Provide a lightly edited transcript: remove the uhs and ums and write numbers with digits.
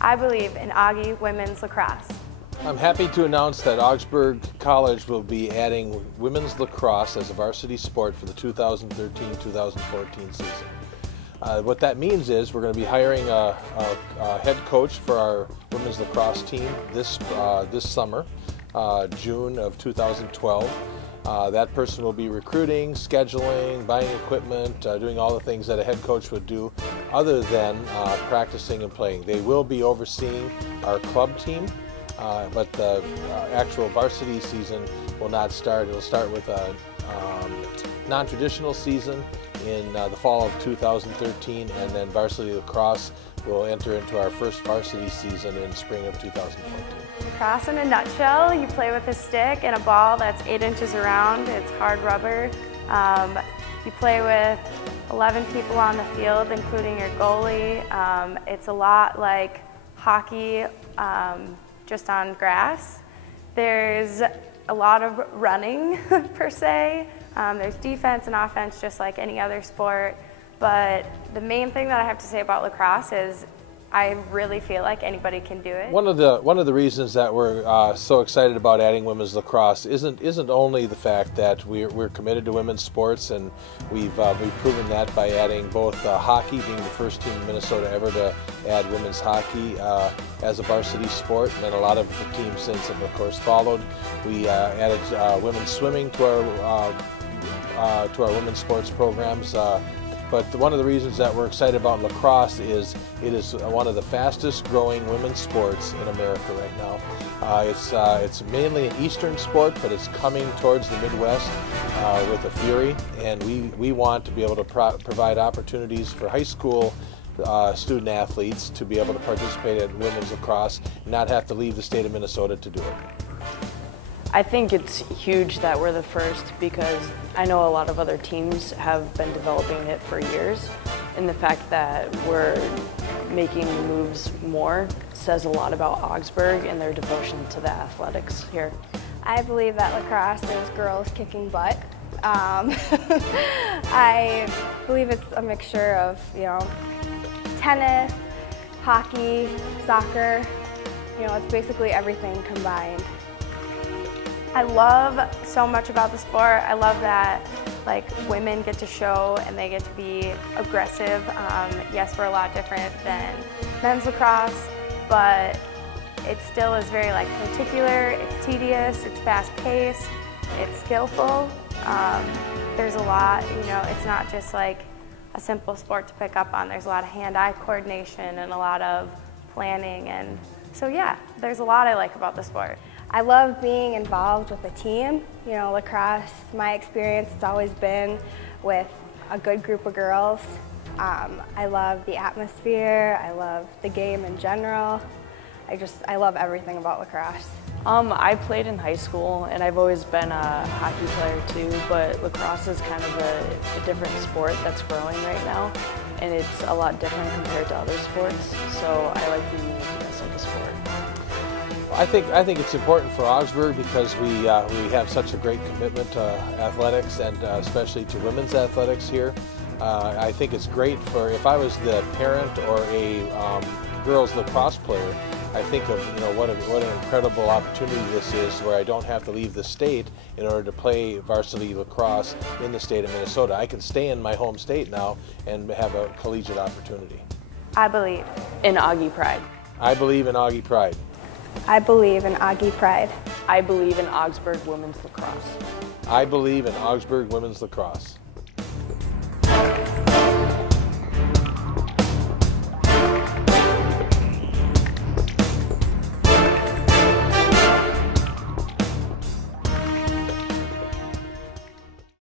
I believe in Augie women's lacrosse. I'm happy to announce that Augsburg College will be adding women's lacrosse as a varsity sport for the 2013-2014 season. What that means is we're going to be hiring a head coach for our women's lacrosse team this summer, June of 2012. That person will be recruiting, scheduling, buying equipment, doing all the things that a head coach would do other than practicing and playing. They will be overseeing our club team, but the actual varsity season will not start. It'll start with a non-traditional season in the fall of 2013, and then varsity lacrosse will enter into our first varsity season in spring of 2014. Lacrosse in a nutshell, you play with a stick and a ball that's 8 inches around. It's hard rubber. You play with 11 people on the field, including your goalie. It's a lot like hockey, just on grass. There's a lot of running, per se. There's defense and offense just like any other sport. But the main thing that I have to say about lacrosse is I really feel like anybody can do it. One of the reasons that we're so excited about adding women's lacrosse isn't only the fact that we're committed to women's sports, and we've proven that by adding both hockey, being the first team in Minnesota ever to add women's hockey as a varsity sport, and then a lot of the teams since have of course followed. We added women's swimming to our women's sports programs. But one of the reasons that we're excited about lacrosse is it is one of the fastest growing women's sports in America right now. It's mainly an Eastern sport, but it's coming towards the Midwest with a fury, and we want to be able to provide opportunities for high school student athletes to be able to participate in women's lacrosse and not have to leave the state of Minnesota to do it. I think it's huge that we're the first, because I know a lot of other teams have been developing it for years, and the fact that we're making moves more says a lot about Augsburg and their devotion to the athletics here. I believe that lacrosse is girls kicking butt. I believe it's a mixture of, tennis, hockey, soccer. It's basically everything combined. I love so much about the sport. I love that women get to show and they get to be aggressive. Yes, we're a lot different than men's lacrosse, but it still is very particular, it's tedious, it's fast-paced, it's skillful. There's a lot, it's not just a simple sport to pick up on. There's a lot of hand-eye coordination and a lot of planning, and so yeah, there's a lot I like about the sport. I love being involved with a team. Lacrosse, my experience has always been with a good group of girls. I love the atmosphere, I love the game in general. I love everything about lacrosse. I played in high school, and I've always been a hockey player too, but lacrosse is kind of a different sport that's growing right now, and it's a lot different compared to other sports, so I like the uniqueness of the sport. I think it's important for Augsburg because we have such a great commitment to athletics, and especially to women's athletics here. I think it's great for, if I was the parent or a girls lacrosse player, I think of what an incredible opportunity this is, where I don't have to leave the state in order to play varsity lacrosse in the state of Minnesota. I can stay in my home state now and have a collegiate opportunity. I believe in Augie Pride. I believe in Augie Pride. I believe in Augie Pride. I believe in Augsburg women's lacrosse. I believe in Augsburg women's lacrosse.